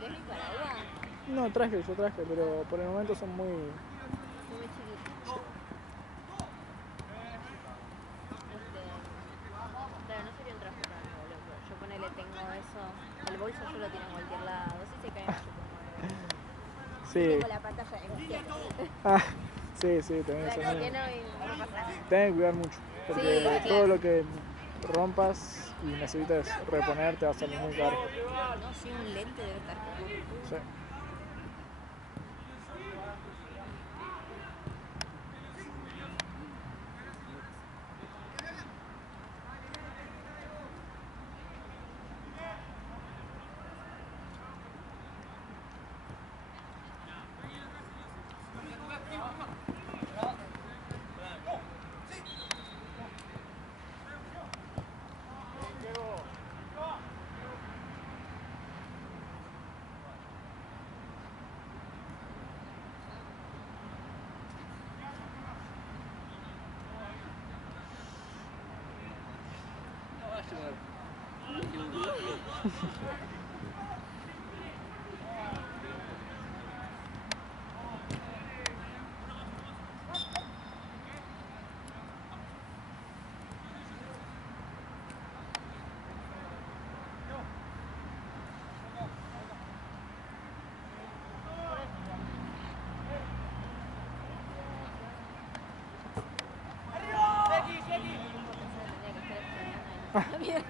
¿Tenés mi paraguas? No, yo traje, pero por el momento son muy... Muy chiquitos. Claro, no sería un traje para mí, boludo. Pero yo ponele, tengo eso. El bolso yo lo tiene en cualquier lado. Si se cae, yo pongo algo. Sí. Tengo la pantalla en cero. Ah, sí, tenés La eso. que no, y no pasa nada. Tenés que cuidar mucho, porque Sí, todo claro. lo que rompas y necesites reponer te va a salir muy caro. No, sí, un lente debe estar caro. Sí. Mierda,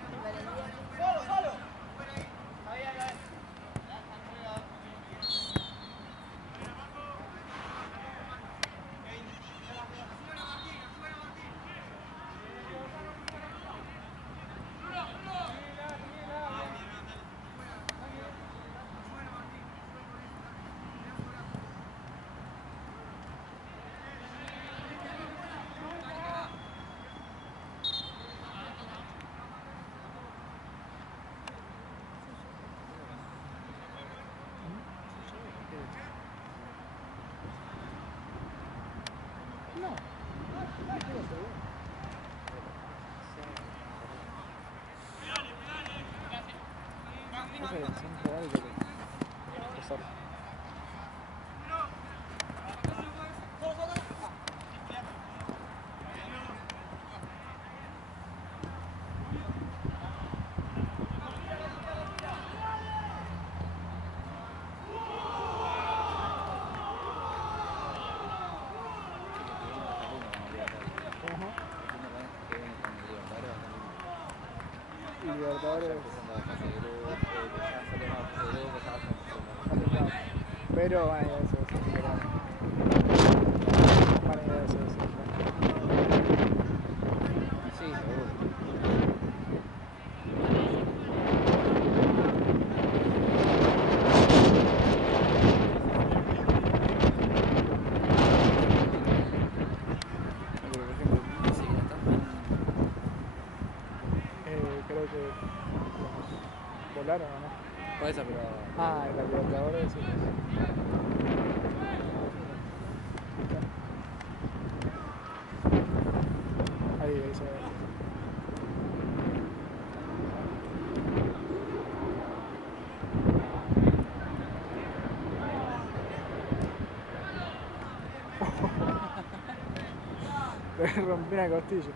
Libertadores. Pero van a ir a eso. Van a ir a eso. Sí, seguro. Creo que volaron o no. Por eso, pero... Ah, en la Libertadores sí. Ahí se ve. Le rompí una costilla.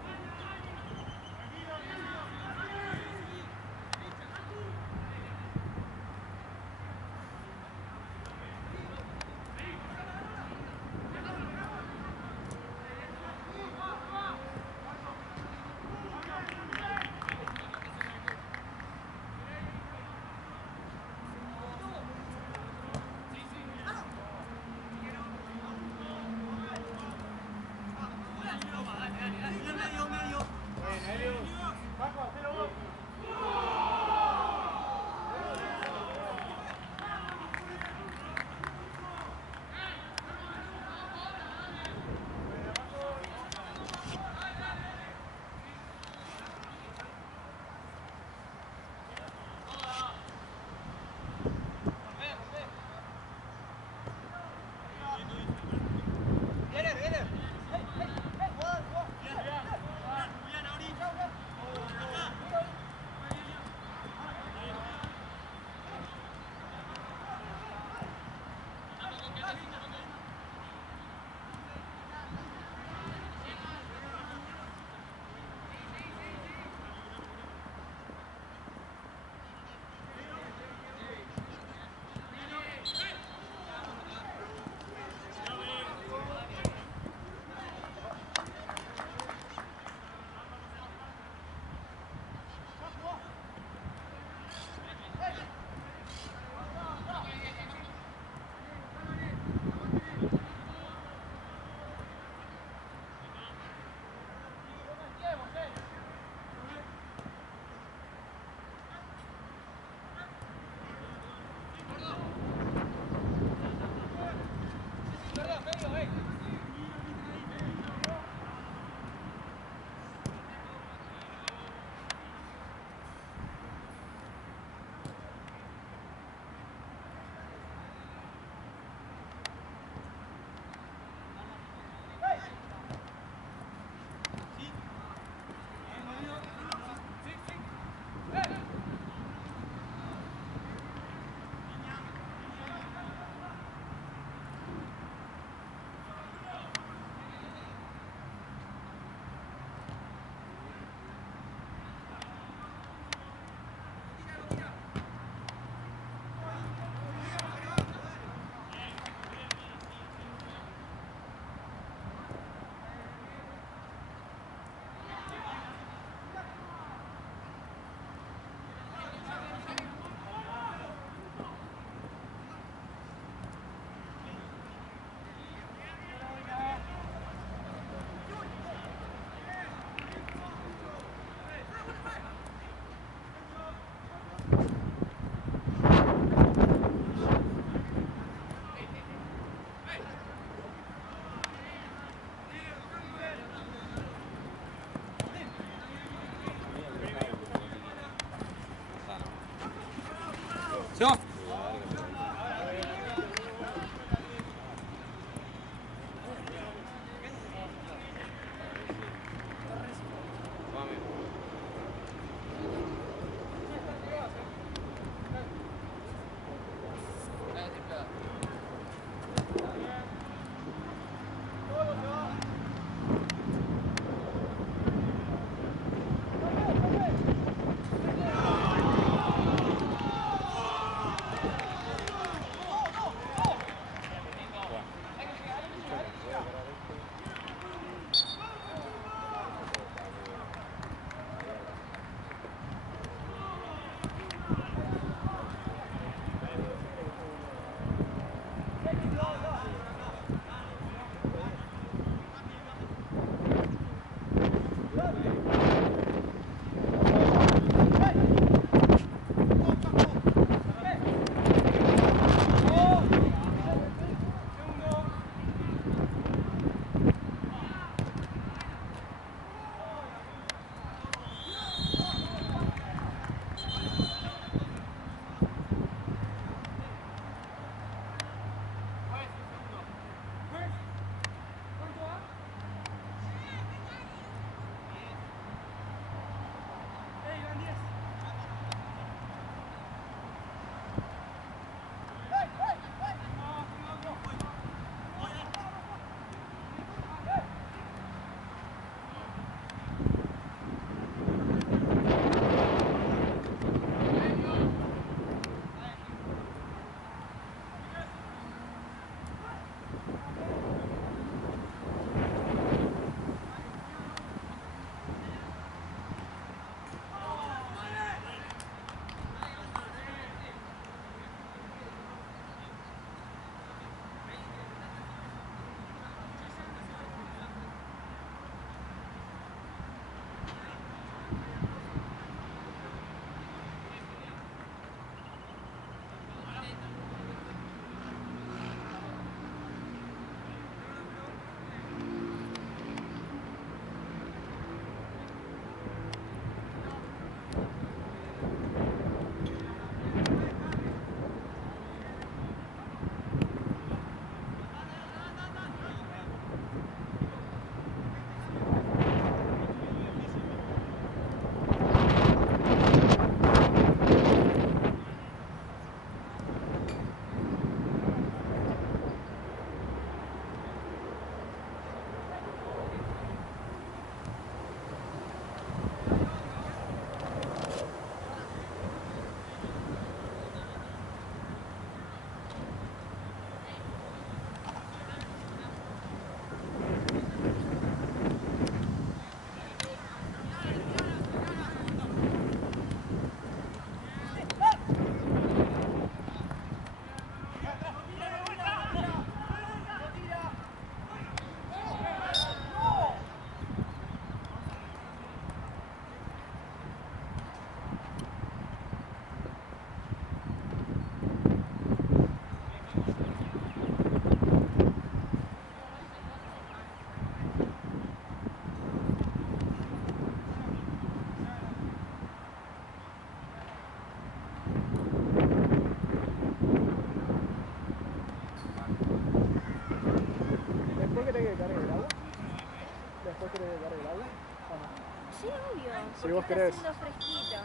Si vos Está querés. haciendo fresquito.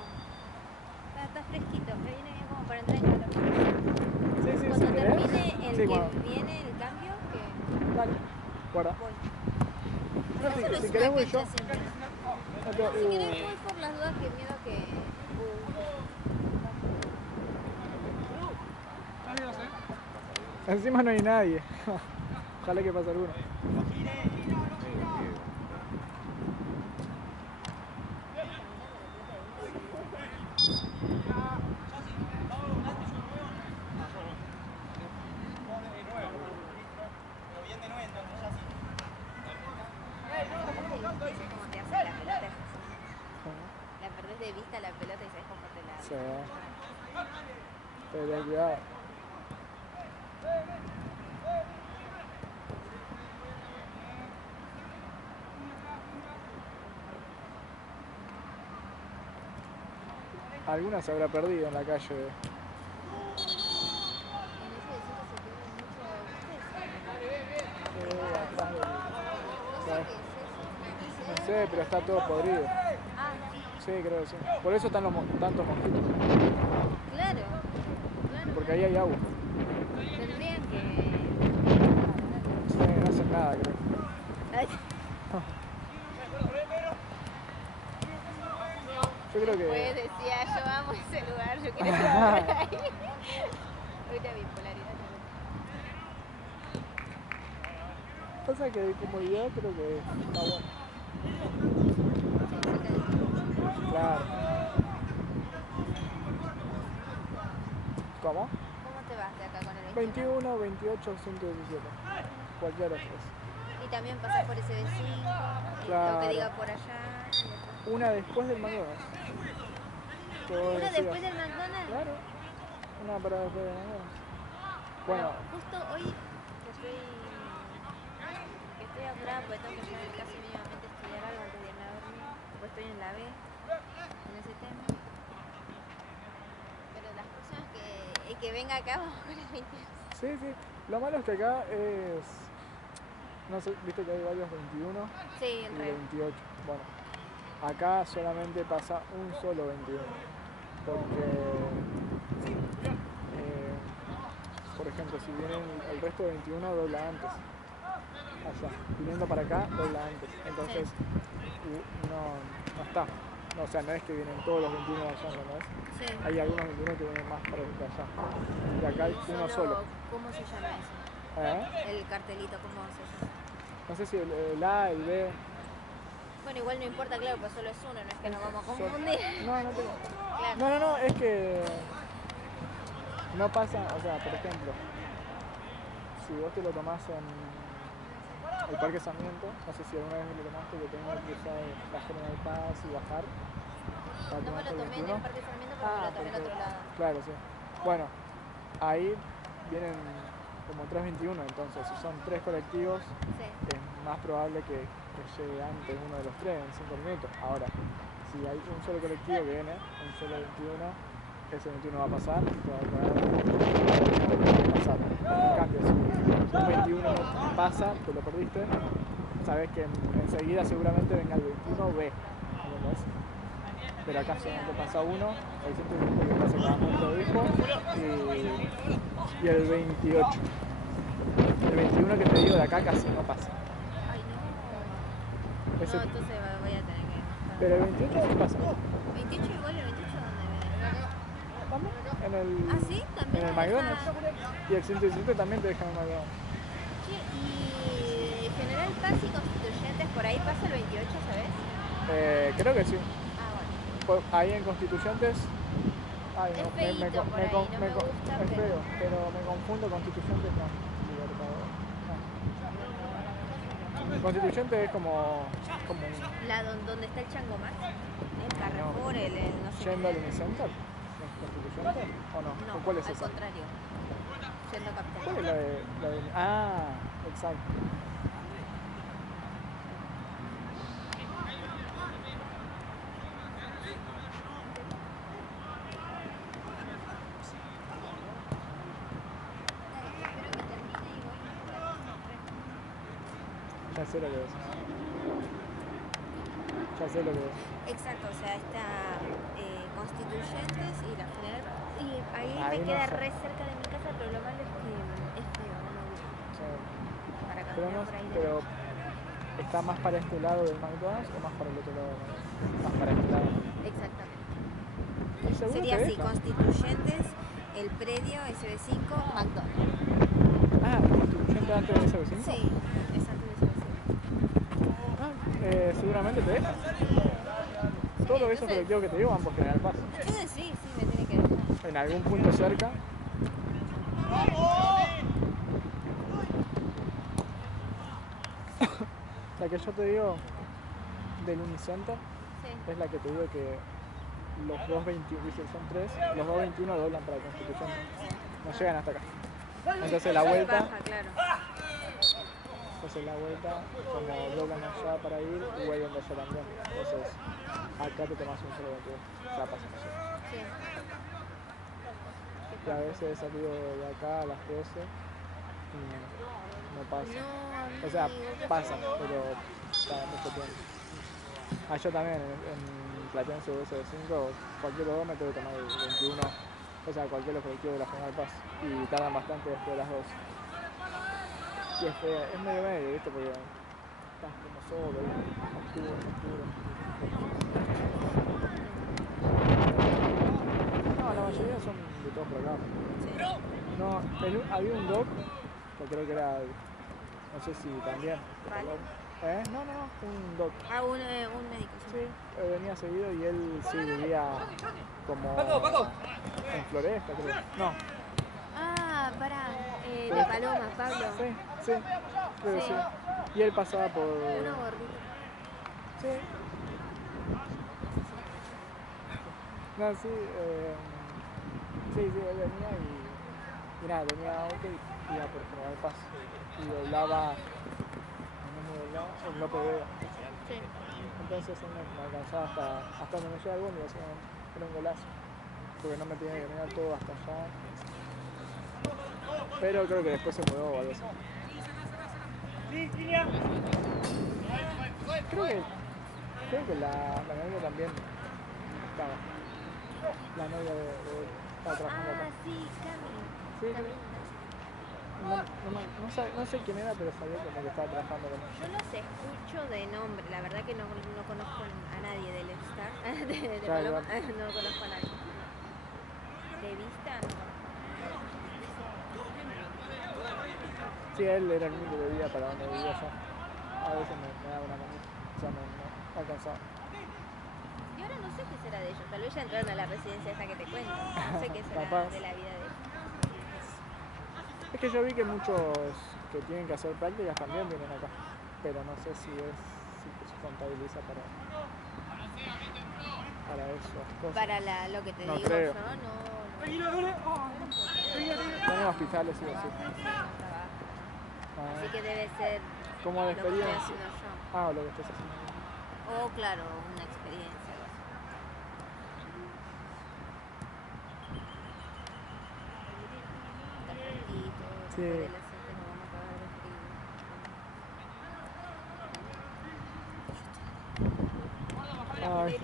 Está fresquito, me viene bien como para entrar en calor. Sí, sí, Cuando si querés. termine el Sí, que cuando. viene el cambio, que Dale, guarda. voy. No, Acá solo si es querés una voy yo. cancha siempre. No te- Si querés voy por las dudas, que miedo que... Encima no hay nadie. Ojalá que pase alguno. ¿Cómo te hace la pelota? La perdés de vista la pelota y sabes cómo te la... Sí. Pero ten cuidado. Alguna se habrá perdido en la calle. En ese desierto se pierde mucho... Atrás del- No sé qué es eso. No sé, pero está todo podrido. Ah, Sí, creo que sí. Por eso están tantos mosquitos. claro. Porque ahí hay agua. Tendrían que... Sí, no hacen nada, creo. Ay, Yo creo pues que. decía, yo amo ese lugar, yo quiero ir por ahí. Ahorita bipolaridad. Pasa que de comodidad creo que está bueno. Claro. ¿Cómo? ¿Cómo te vas de acá con el 21, 28, 117. Cualquiera de los Y también pasas por ese vecino, lo Claro. que diga por allá. Y después... Una después del McDonald's. Que vos ¿Uno decías. después del McDonald's? Claro. Una parada después del McDonald's. Bueno, Justo hoy que estoy apurada porque tengo que llegar casi mínimamente a estudiar algo antes de irme a dormir. Pues estoy en la B, en ese tema. Pero las próximas que venga acá vamos con el 22. sí, sí. Lo malo es que acá es. No sé, viste que hay varios 21 Sí, el y rey. 28. Bueno, acá solamente pasa un solo 21. Porque, por ejemplo, si vienen el resto de 21 dobla antes. Allá. Viniendo para acá, dobla antes. Entonces, no está. O sea, no es que vienen todos los 21 allá, ¿no es? Sí. Hay algunos 21 que vienen más para allá. Y acá hay uno solo. ¿Cómo se llama eso? ¿Eh? El cartelito, ¿cómo se llama? No sé si el A, el B. Bueno, igual no importa, claro, pues solo es uno, no es que nos vamos a confundir. No, no tengo. Claro. No, es que no pasa, o sea, por ejemplo, si vos te lo tomás en el Parque Sarmiento, no sé si alguna vez lo tomaste, que tengo que cruzar la General Paz y bajar. para No me tomar lo el tomé en 21. el Parque Sarmiento porque me lo tomé en otro lado. Claro, sí. Bueno, ahí vienen como 321, entonces si son 3 colectivos, Sí. es más probable que llegue antes uno de los 3 en 5 minutos. Ahora, si hay un solo colectivo que viene, un solo 21, ese 21 va a pasar y te va a quedar pasar. En cambio, si un 21 no pasa, te lo perdiste, sabes que enseguida seguramente venga el 21B. ¿Entendés? Pero acá solamente pasa uno, el 120 que pasa cada punto dijo, y el 28. El 21 que te digo de acá casi no pasa. Ay, no. Ese- No, entonces voy a tener que... Pero el 28 sí pasa. 28 igual, el 28 ¿dónde viene? ¿También? En el, Ah, ¿sí? También en el la McDonald's. deja- Y el 117 también te dejan en el McDonald's. Che, y General Paz y Constituyentes, por ahí pasa el 28, ¿sabes? Creo que sí. Ah, bueno. Ahí en Constituyentes. Ay, Es no, feíto por ahí, no me gusta, es pero- feo, pero me confundo Constituyentes con Libertador. No. Constituyente es como un ¿Donde está el Chango Más? El Carrefour, el no sé yendo al qué. Unicenter. ¿Es Constituyente o no? No, ¿O cuál es al esa? contrario. Yendo a Capital. ¿Cuál es la de... Ah, exacto. Espero que termine y voy a Ya sé lo que es. Ya sé lo que es. Exacto, o sea, está Constituyentes y la General Paz. Y ahí Ahí me no queda sé. re cerca de mi casa, pero lo malo es que es feo, no me gusta. Sí. Para Pero, caminar no, por ahí de pero noche. ¿está más para este lado del McDonald's o más para el otro lado del McDonald's? Más para este lado. Exactamente. ¿Y seguro Sería te así, deja? Constituyentes, el predio SB5, McDonald's. Ah, Constituyente antes de SB5. Sí, es antes de SB5. Ah, seguramente te deja. Sí, Todos esos entonces, colectivos que te digo van por General Paz. entonces sí, me tiene que dejar. En algún punto cerca. La que yo te digo del Unicenter Sí. es la que te digo que los 221, dice son 3, los 221 doblan para Constitución. No llegan hasta acá. Entonces la vuelta, Baja, claro. como doblan allá para ir, vuelven de allá también. Entonces acá te tomas un solo 21. Ya pasa eso. Sí. Y a veces he salido de acá a las 12 y no pasa. No, O sea, amigo, qué pasa, feo. pero cada mucho tiempo. Ah, yo también en Platense USB5, cualquier dos me tengo que tomar el 21, o sea, cualquier los colectivos de la General Paz, y tardan bastante después de las 2. Y es feo, es medio medio, ¿viste? Porque estás como solo, oscuro. No, la mayoría son de todos por acá. Sí. No, había un doc, que creo que era, no sé si también. Vale. No, un doc. Ah, un médico, sí. Sí, venía seguido y él sí vivía como en Floresta, creo. No, Ah, pará, de Paloma, Pablo. sí, creo que Sí. sí. Y él pasaba por... Una gorrita. Sí. No, sí, sí, él venía y nada, venía auto y iba por General Paz. Y doblaba, el López Vega. Sí. Entonces él me alcanzaba hasta donde me llega el bondi, básicamente. Era un golazo. Porque no me tenía que mirar todo hasta allá. Pero creo que después se mudó o algo así. Creo que la novia también estaba. La novia de estaba trabajando acá. Ah, sí, Cami. Sí, Cami. no sé quién era, pero sabía como que estaba trabajando con ella. Yo los escucho de nombre, la verdad que no conozco a nadie del Star, de Claro, Paloma, no conozco a nadie. De vista, no conozco. Sí, él era el único que vivía para donde vivía yo. A veces me daba una manita, o sea, me alcanzaba. Y ahora no sé qué será de ellos, tal vez ya entraron a la residencia esa que te cuento, no sé qué será Capaz. de la vida de ellos. Es que yo vi que muchos que tienen que hacer prácticas también vienen acá, pero no sé si se contabiliza para esas cosas. Para lo que te No digo creo. yo, no. Están en hospitales y así. Así que debe ser Como de lo que estoy experiencia. haciendo yo. Ah, o lo que estás haciendo. O claro, una experiencia. Algo así. Está fresquito, Sí. después de las 7 nos vamos a cagar de frío. Ay.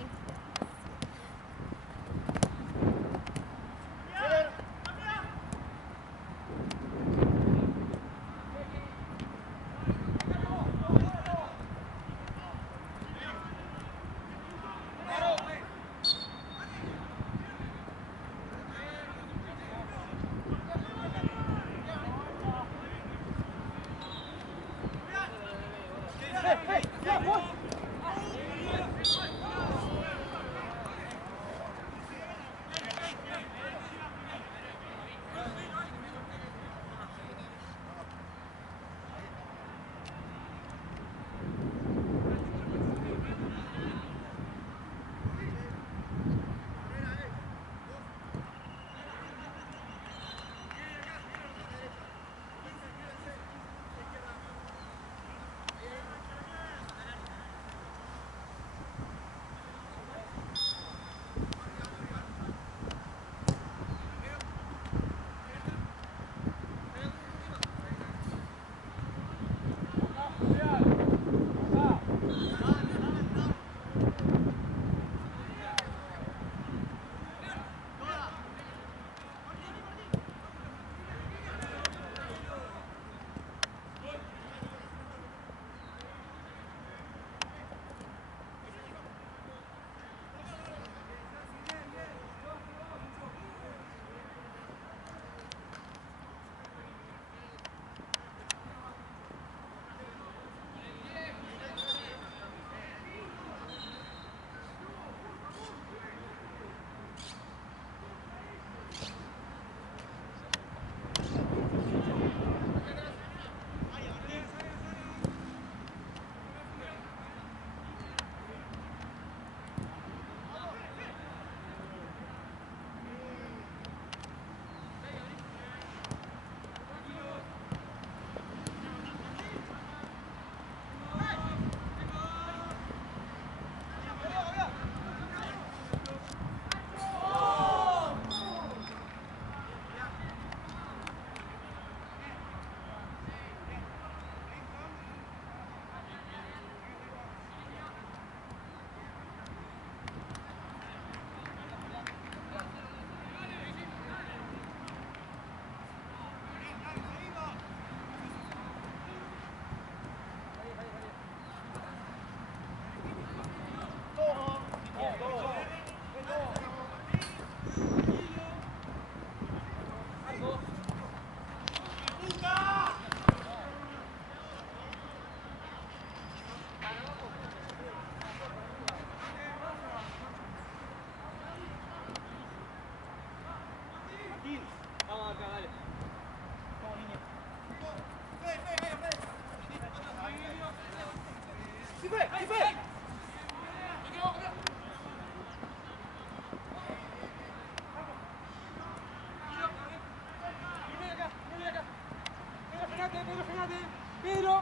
frenate, Pedro.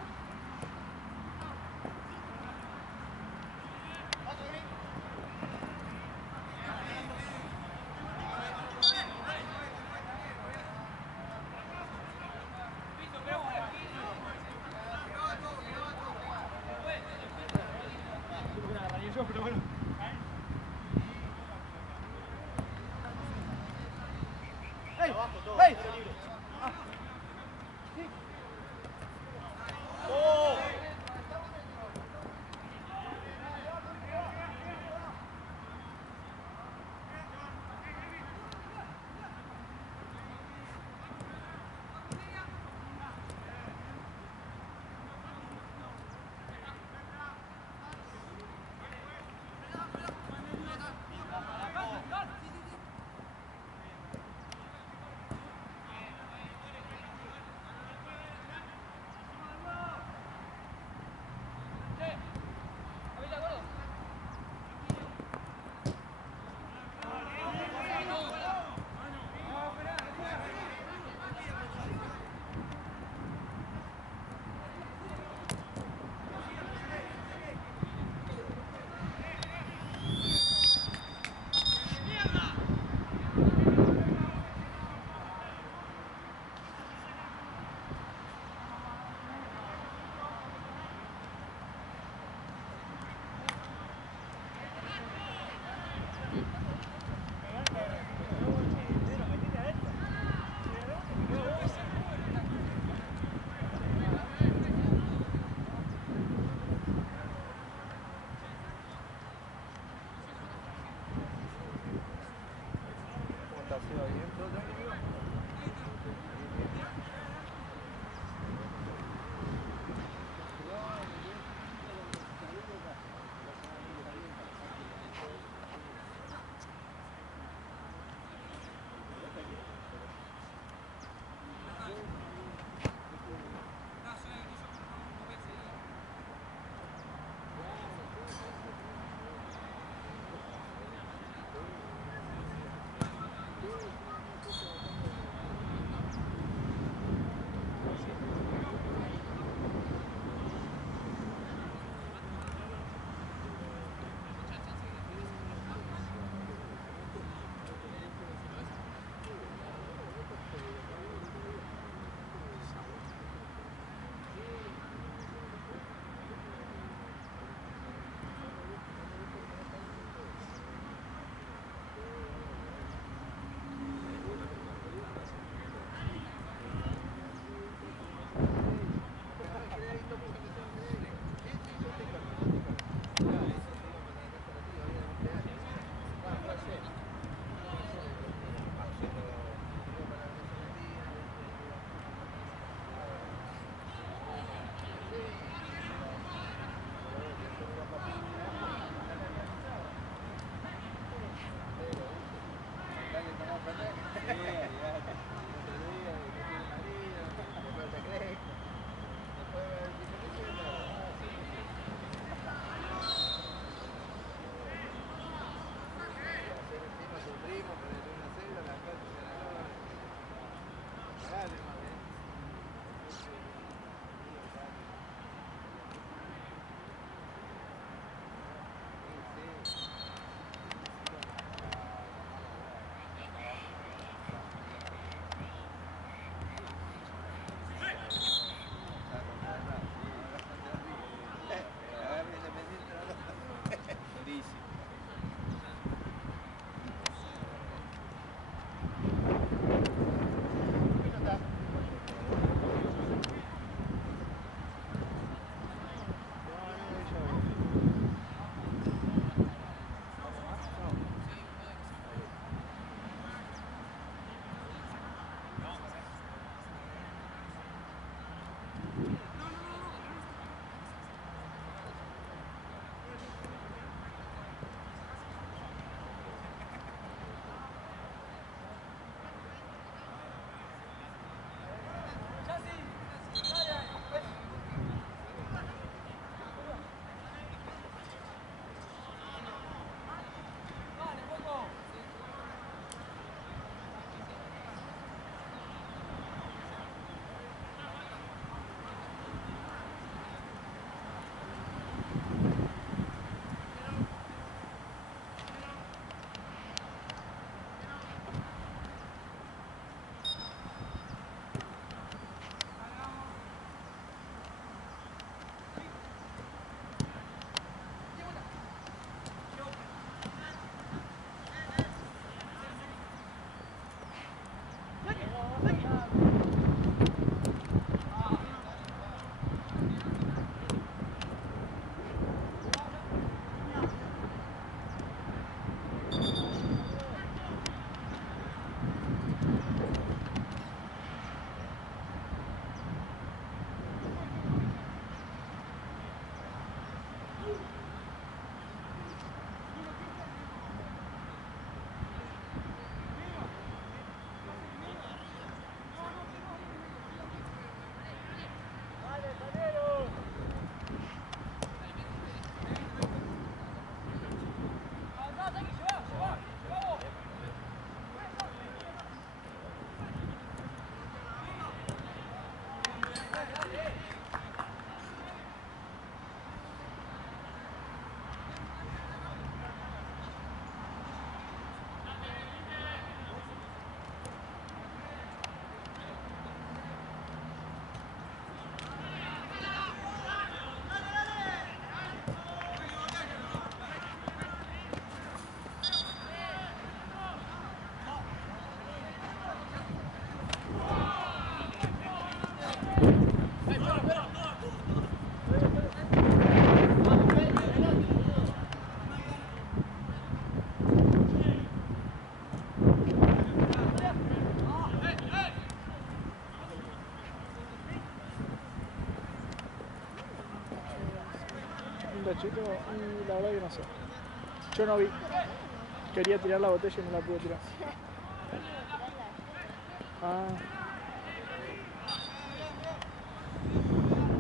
Pero bueno. ¡Ey! ¡Ey! un tachito y la verdad que no sé. Yo no vi. Quería tirar la botella y no la pude tirar. Ah.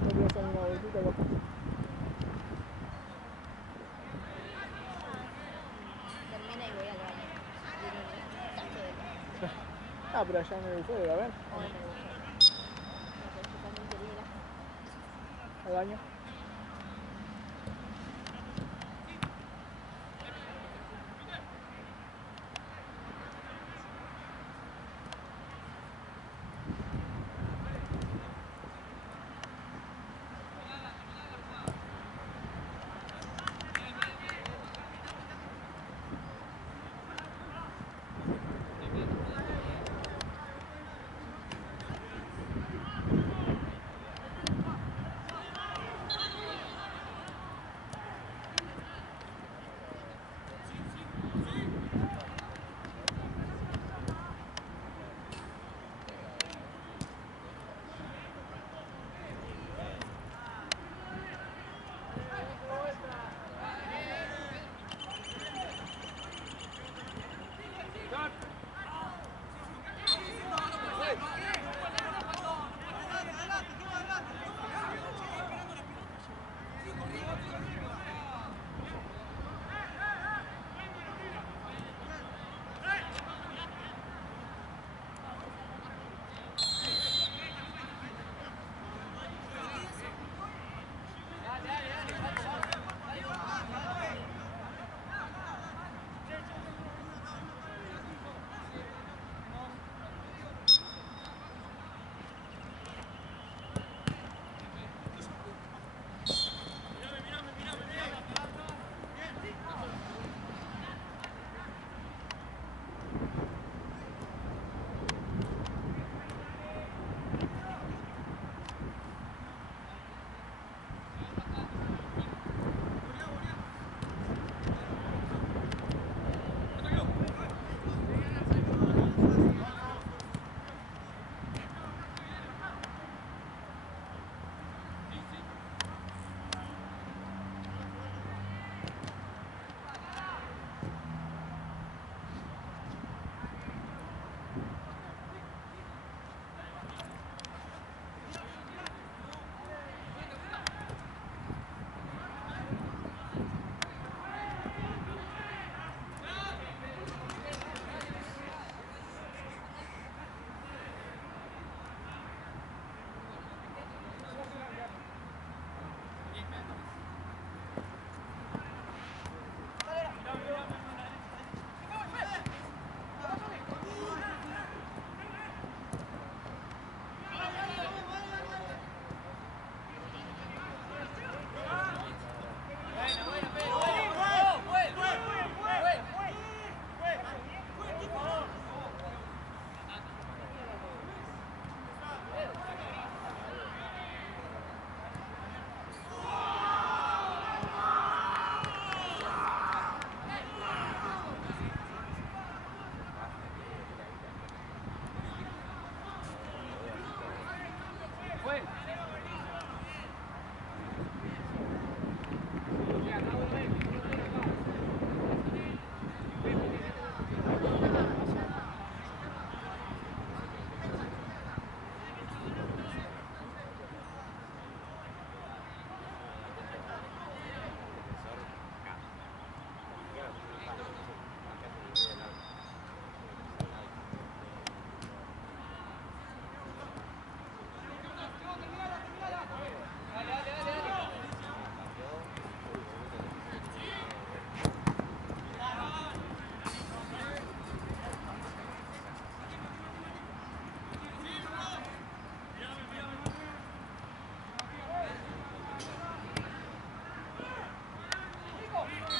No voy a hacer una bolsita capaz. Termina y voy al baño. Tiene un tacho de cosas. Ah, pero allá en el bufete, a ver. O en el bufete. No, pero yo también quería ir Al baño.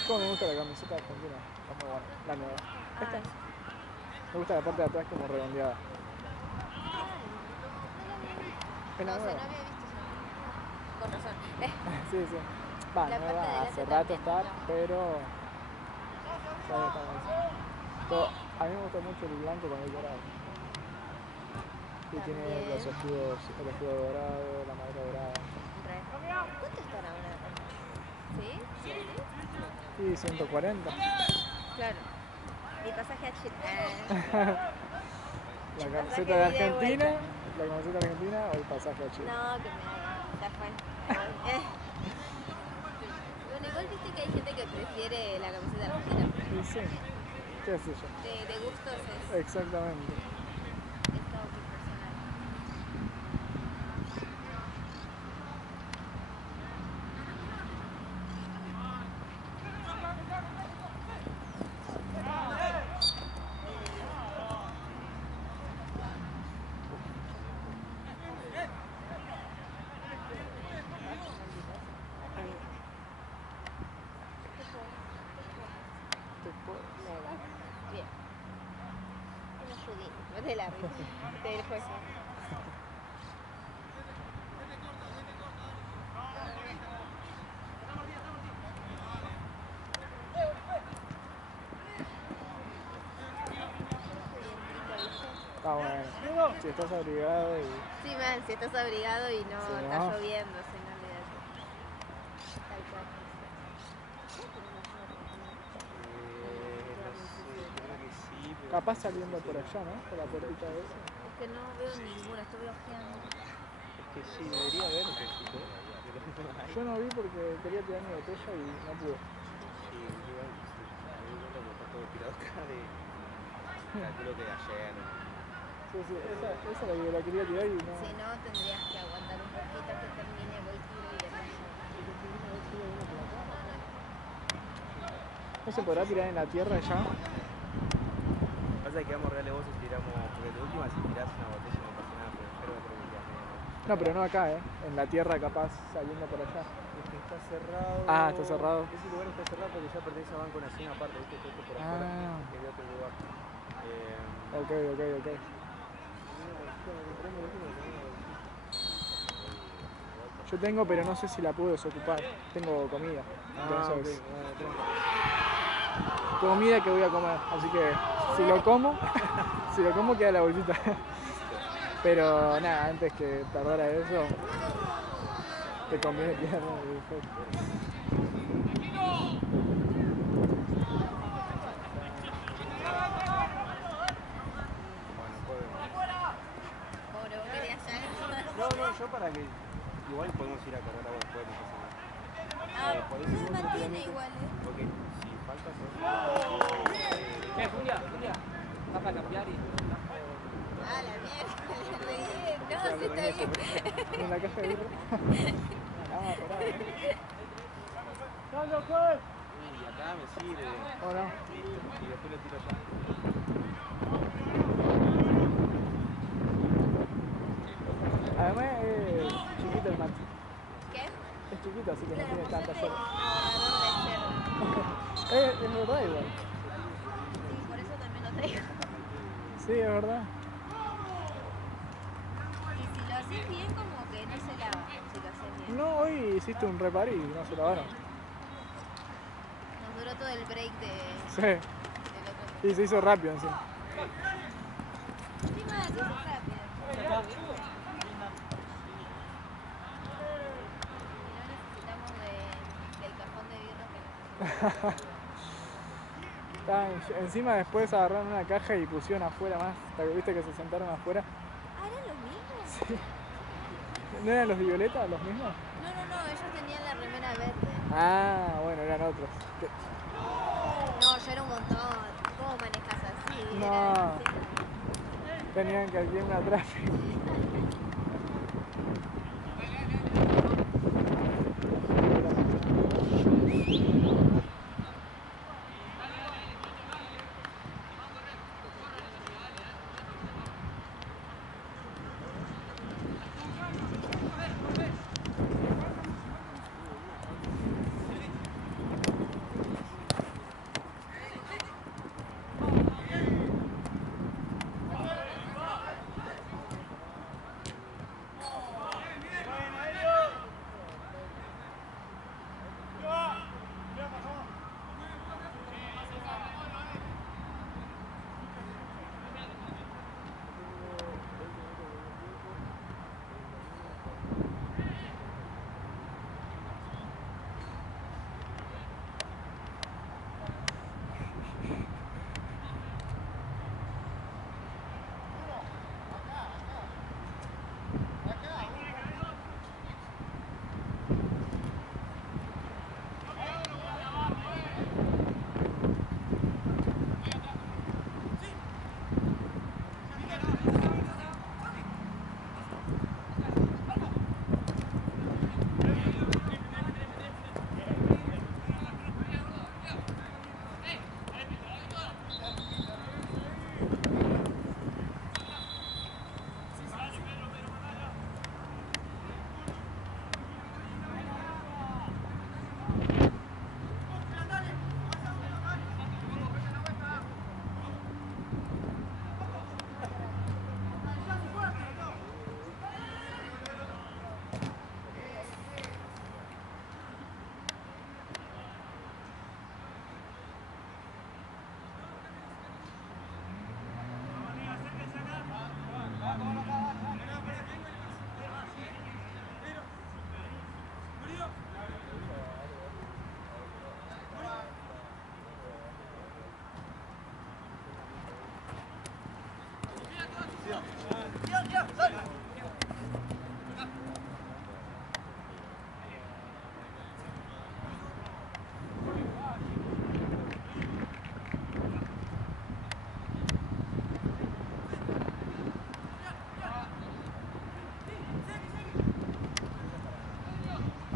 Como me gusta la camiseta argentina, está muy buena, la nueva. Esta, me gusta la parte de atrás como redondeada. Es la No sé, nueva. no había visto eso. Con razón. Sí, sí. Va, La nueva, parte de hace delante rato también, está, no. pero ya está buenísimo. A mí me gusta mucho el blanco con el dorado. Y tiene También. los escudos, el escudo dorado, la madera dorada. ¿Cuánto estará una? ¿Sí? ¿Sí? Y 140. Claro. Mi pasaje a Chile. La El camiseta pasaje de de ida y Argentina, vuelta. la camiseta de Argentina o el pasaje a Chile. No, que me haga. Ya fue. Bueno, igual viste que hay gente que prefiere la camiseta argentina. Y sí, qué sé yo. De gustos es Exactamente. todo muy personal. Bien. Un ayudín. Del árbitro. Del juez. Está bueno. Si estás abrigado y... Sí, man, si estás abrigado y no Sí, está ¿no? lloviendo, si no olvídate. Tal cual. No sé, creo que sí, pero... Capaz saliendo por allá, ¿no? Por la puertita de esa. Es que no veo ninguna, estoy ojeando. Es que sí, debería haber un poquito, pero no hay. Yo no vi porque quería tirar mi botella y no pude. Sí, igual, sí. Me di cuenta que está todo tirado acá de... Calculo que de ayer. Sí, sí, esa es la que la quería tirar y no... Si no, tendrías que aguantar un poquito que termine el tiro y después. ¿No se podrá tirar en la tierra ya? Pasa que quedamos reales vos si tiramos, porque de última si tirás una botella no pasa nada, pero espero que creo que quedas medio. No, pero no acá, ¿eh? En la tierra capaz saliendo por allá. Es que está cerrado. Ah, está cerrado. Ese lugar está cerrado porque ya pertenece a Banco Nación aparte, viste, esto por afuera, Ah. que es de otro lugar. Ok, ok, ok. Yo tengo, pero no sé si la puedo desocupar. Tengo comida. Entonces, comida que voy a comer. Así que si lo como queda la bolsita. Pero nada, antes que tardara eso, te conviene tirarlo después. Bueno, podemos. Pobre, vos querías ya eso. No, yo para que. Igual podemos ir a cargar agua después, no pasa nada. Ah, por no eso se igual mantiene igual, Porque si falta Julia, está para cambiar y... Ah, la mierda, re bien. No, sí está bien. En la caja de birra. Ah, pará. Y acá me sirve. ¿O no? Listo. Y después lo tiro allá. Además es chiquito el mate. ¿Qué? Es chiquito, así que no tiene tanta Pusiste yerba. ahorrador de cerdo. Es verdad igual. Sí, por eso también lo traigo. Sí, es verdad. Y si lo haces bien, como que no se lava, si lo haces bien. No, hoy hiciste un repar y no se lavaron. Nos duró todo el break Sí. del otro. Y se hizo rápido encima. Sí, más, eso es rápido. Y no necesitamos del cajón de birra que necesitamos. Encima después agarraron una caja y pusieron afuera más. ¿Viste que se sentaron afuera? ¿Ah, eran los mismos? Sí. ¿No eran los de Violeta los mismos? No, ellos tenían la remera verde. Ah, bueno, eran otros. No, yo era un montón. ¿Cómo manejas así? No. Era- Tenían que hacer una tráfico.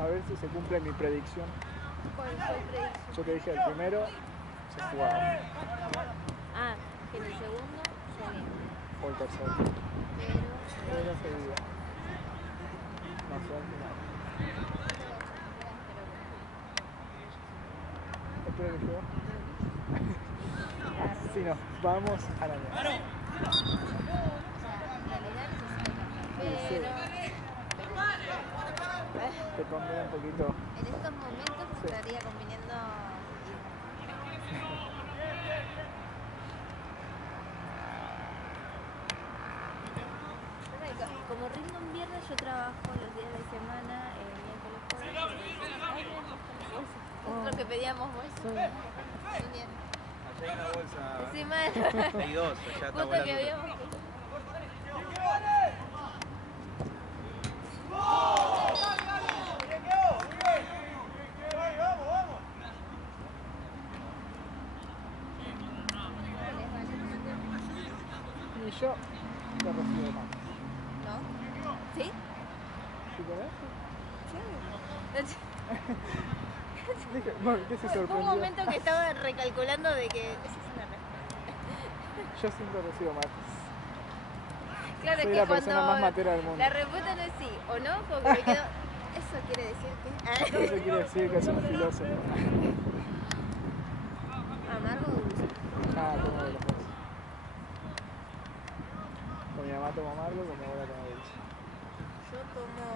ver si se cumple mi predicción. ¿Cuál fue el predicción? Yo te dije el primero se jugaba, Ah, que en el segundo seguía. o el tercero. Pero seguía. No sé al final. Espero que yo. Si nos vamos a la mierda. Pero Te conviene un poquito. en estos momentos Sí. estaría conviniendo como rindo un viernes, yo trabajo los días de semana, miércoles, jueves. Es lo que pedíamos bolsa. Allá hay una bolsa. Sí, mal. Hay dos, allá está Justo que volando. habíamos. Y yo te recibo más. ¿No? ¿Sí? ¿Sí tenés? Sí. Dije, bueno, ¿qué se Fue un sorprendió? momento que estaba recalculando de que. Esa es una respuesta. Yo siempre recibo martes. Claro Soy que la cuando persona más matera del mundo. la respuesta no es sí o no, porque me quedo. Eso quiere decir que. Eso quiere decir que es un filósofo. Amargo o dulce. Nada, tomo de los dos. Con mi mamá tomo amargo, con mi abuela tomo dulce. Yo tomo.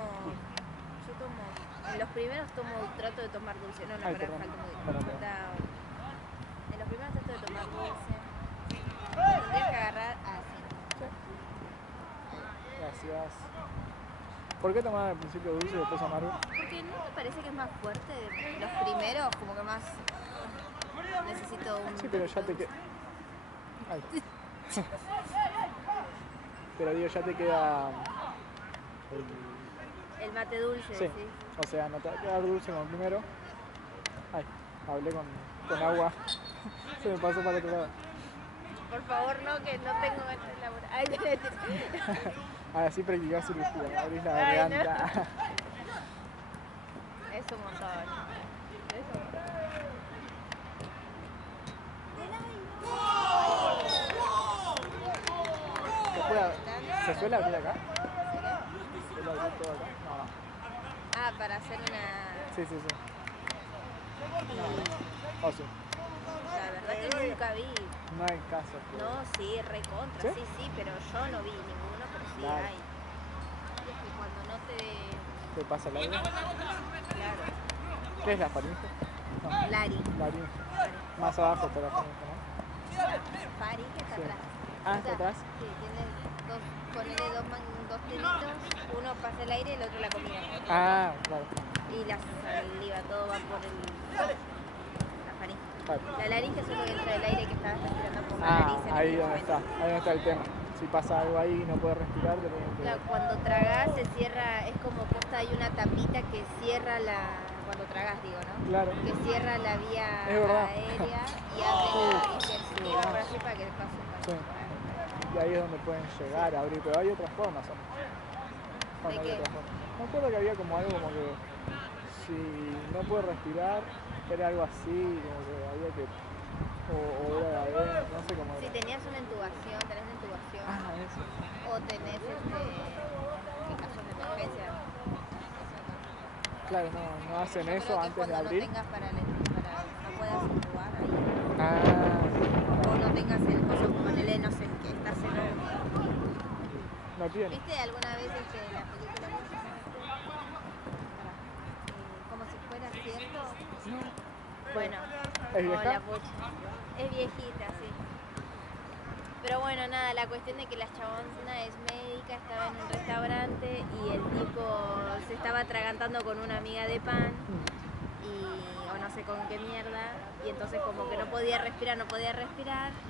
En los primeros trato de tomar dulce. No, Ay, para, perdón. falta muy. Perdón. En los primeros trato de tomar dulce. Tendría que agarrar así. Gracias. ¿Por qué tomar al principio dulce y después amargo? Porque no me parece que es más fuerte. Los primeros, como que más. Necesito un. Sí, pero ya te queda. Ay. Pero digo, ya te queda. El mate dulce, Sí. sí. O sea, no te va a quedar dulce como el primero. Ay, hablé con agua. Se me pasó para el otro lado. Por favor, no, que no tengo ganas de elaborar. Ay, Ahora sí practicás cirugía, abrís la Ay, no. garganta. es un montón. Es un montón. ¿Se suele abrir acá? ¿Se suele abrir todo acá? No, no. Ah, para hacer una. Sí, sí, sí. Oh, sí. La verdad que nunca vi. No hay caso. No, sí, recontra, ¿Sí? sí, sí, pero yo no vi ninguno, pero sí Claro. hay. Es que cuando no te. ¿Te pasa el aire? Claro. ¿Qué es la faringe? No, Lari. laringe. Más abajo está la faringe, ¿no? Fari, que está Sí. atrás. Ah, está atrás. Sí, tiene dos. Ponele dos tiritos, uno pasa el aire y el otro la comida. Ah, claro. Y la saliva, todo va por la faringe. Claro. La laringe es lo que entra el aire que estabas respirando por la Ah, nariz. en ahí aquel donde momento. está. Ahí donde está el tema. Si pasa algo ahí y no puedes respirar, te tienen que... Claro, cuando tragás se cierra, es como posta, hay una tapita que cierra cuando tragás digo, ¿no? Claro. Que cierra la vía Es verdad. aérea y abre la digestiva verdad. para así para que pase Sí. Y ahí es donde pueden llegar a abrir, pero hay otras formas. ¿O no? ¿O no ¿De hay qué? otras formas? Me acuerdo que había como algo como que si no puedes respirar, era algo así, como que había que... O era de adentro, no sé cómo Si era. tenías una intubación, tenés una intubación, Ah, eso. o tenés en casos de emergencia. Claro, no hacen Yo eso creo que antes de cuando abrir. no tengas no puedas intubar ahí. Ah, O no tengas el coso, ponele, no sé, que estás en no tiene. ¿Viste alguna vez la película como si fuera cierto? Bueno, ¿Es vieja? hola pucha. Es viejita, sí. Pero bueno, nada, la cuestión de que la chabona es médica, estaba en un restaurante y el tipo se estaba atragantando con una amiga de pan o no sé con qué mierda, y entonces como que no podía respirar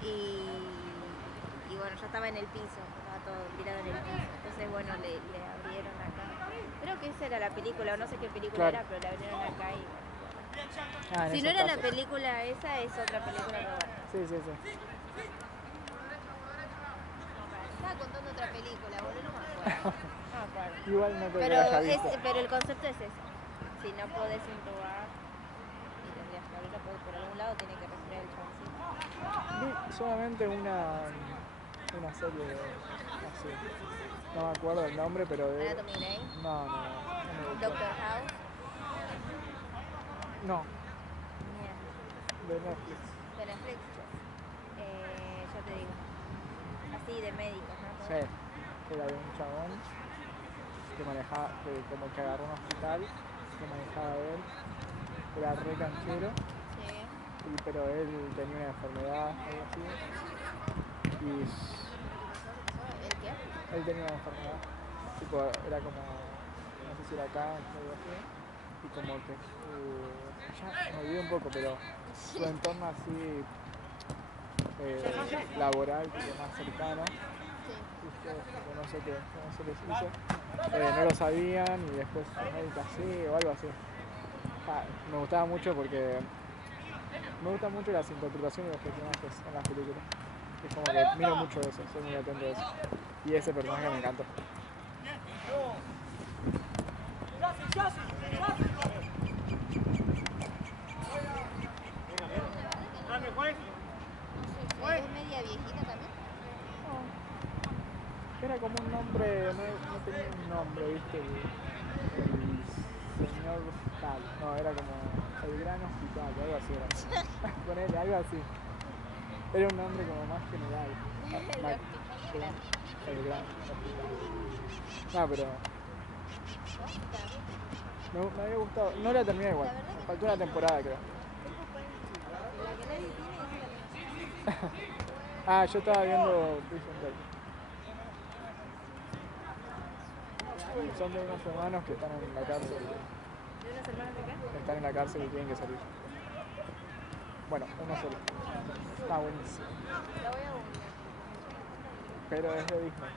y bueno, ya estaba en el piso, estaba todo tirado en el piso. Entonces bueno, le abrieron acá. Creo que esa era la película, o no sé qué película Claro. era, pero le abrieron acá y bueno. Ah, en Si esos no era la casos. película esa, es otra película que bueno. Sí, sí, sí. Estaba contando otra película, boludo, no me acuerdo. No me acuerdo. Igual no creo que Pero, la haya visto. pero el concepto es ese. Si no podés intubar y tendrías que abrirla por algún lado, tiene que respirar el chaboncito. Vi solamente una serie así. No me acuerdo el nombre, pero de... Anatomy Grey, No me gustó. Doctor House. No, Mira, de Netflix. de Netflix. Ya te digo. Así de médicos, ¿no? Sí, era de un chabón que manejaba, que como que agarró un hospital, que manejaba él, era re canchero, Sí. pero él tenía una enfermedad, algo así, y ¿El qué? él tenía una enfermedad, tipo, era como, no sé si era cáncer o algo así, y como que ya me olvidé un poco, pero su entorno así laboral, tipo más cercano, Sí. no sé qué, no sé qué se hizo, no lo sabían y después su médica sí o algo así. Me gustaba mucho porque me gustan mucho las interpretaciones de los personajes en las películas. Es como que miro mucho eso, soy muy atento a eso. Y ese personaje me encantó. No sé, ¿es media viejita también? Era como un nombre, no tenía un nombre, ¿viste? El señor tal. No, era como el gran hospital, algo así era. Ponele, algo así. Era un nombre como más general. El gran hospital. No, pero me había gustado. No la terminé igual. La verdad que Me faltó una temporada, creo. tengo cuenta. La que nadie tiene es la que... Ah, yo estaba viendo Prison Break. Son de unos hermanos que están en la cárcel. ¿De unos hermanos de acá? Están en la cárcel y tienen que salir. Bueno, uno solo. Está buenísimo. La voy a googlear. Pero es de Disney.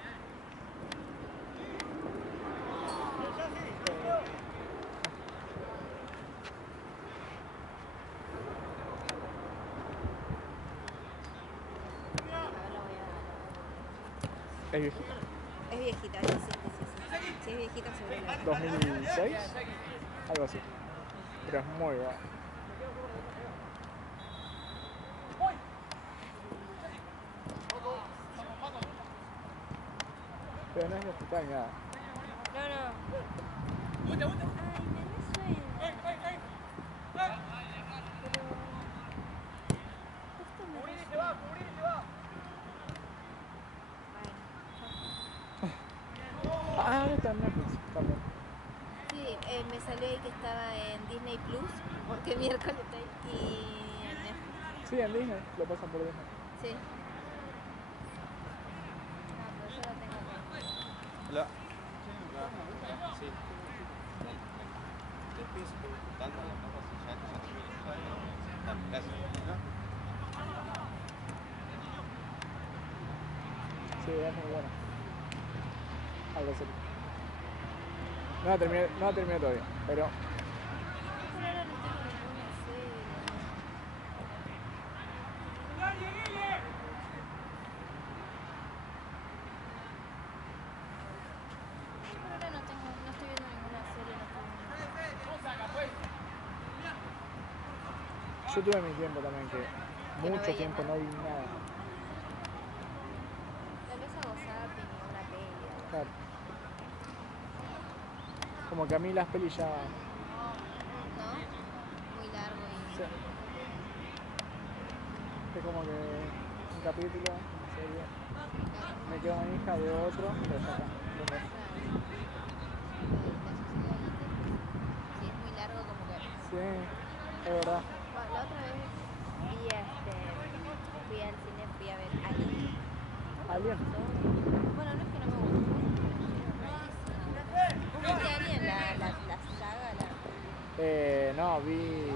A ver, la voy a... Es viejita. Es viejita, sí, sí, sí, sí. Si es viejita, seguro la... 2006, algo así. Pero es muy buena. Pero no es de hospital ni nada. No, no. Ay, me resuena. Esto me resuena. Ah, ahora está en Netflix también. Sí, me salió ahí que estaba en Disney Plus, porque miércoles está ahí, y en Netflix. Sí, en Disney, lo pasan por Disney. Sí. No, pero yo lo tengo acá. Hola. Sí. Te estoy disfrutando la papa si ya que ya termino. Dale, gracias. Sí, es muy buena. Algo así. No la terminé todavía, pero Por ahora no tengo ninguna serie. Yo por ahora no estoy viendo ninguna serie, no estoy viendo... yo tuve mi tiempo también que Que no mucho veía tiempo nada. no vi nada. Tal vez hago zapping o una peli o algo. Claro. Como que a mí las pelis ya... ¿No? Muy largo y... Sí. Es como que un capítulo, una serie, me quedo manija de otro, pero ya está. ¿Entendés? Si es muy largo, como que... Sí, es verdad. La otra vez fui al cine, fui a ver Alien. Alien. Bueno, no es que no me gustó, pero ¿vos viste Alien? La saga, No, vi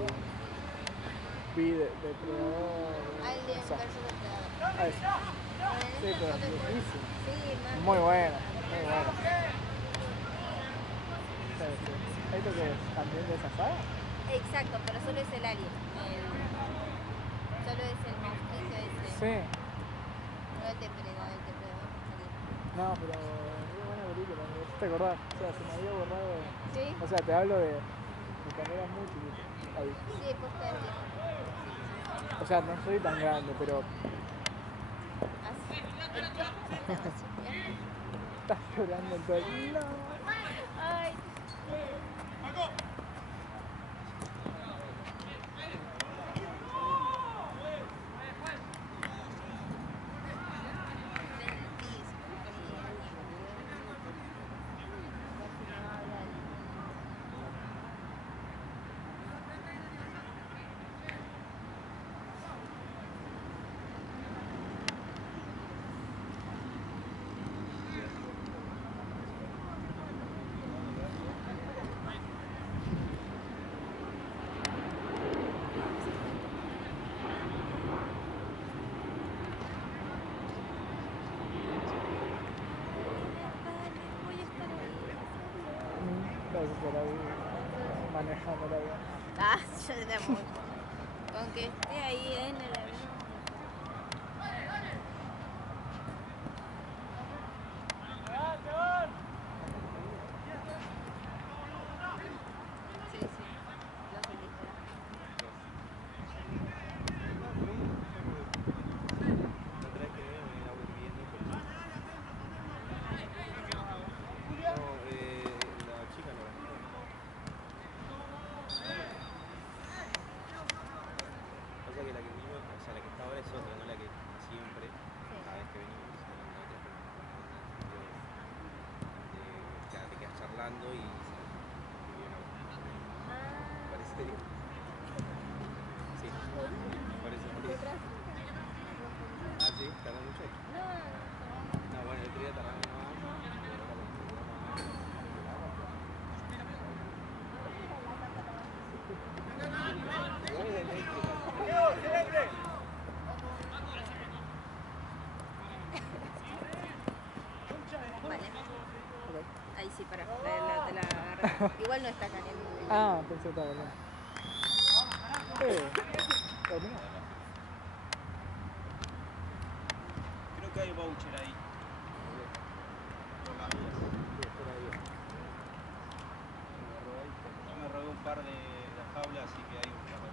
Depredador. Alien esa. versus Depredador. Ah, esa. Bueno, en Sí, esta pero no es te puedo- viejísimo. Sí, más. Muy buena, muy buena. Sí, sí. ¿Esto que es también de esa saga? Exacto, pero solo es el alien. Solo es el monstruito ese. Sí. No el depredador, el depredador. No, pero muy buena película, me hiciste acordar. O sea, se me había borrado. ¿Sí? O sea, te hablo de Y cuando era muy chiquito. Ahí. Sí, posta es viejo. O sea, no soy tan grande, pero Así. Así. estás llorando todo el... No. Ay. Vas a estar ahí manejando el avión. Ah, yo de mucho. Con que esté ahí en el avión. Sí, sí. Lo felicito. La otra vez que veo me la voy viendo, pero... No, la chica no. Pasa que la que vimos, o sea, la que está ahora es otra, no la que siempre, cada vez que venimos, sino la otra. Te quedas charlando y parece. Sí, parece. Ah, sí, tardó mucho. No, bueno, el otro día tardamos más. Vale. Ok. Ahí sí, para. Te la agarro. Igual no está caliente. Ah, pensé que estaba bien. ¿Terminó? Creo que hay voucher ahí. Por la vida. Yo me robé un par de jaulas, así que hay un par de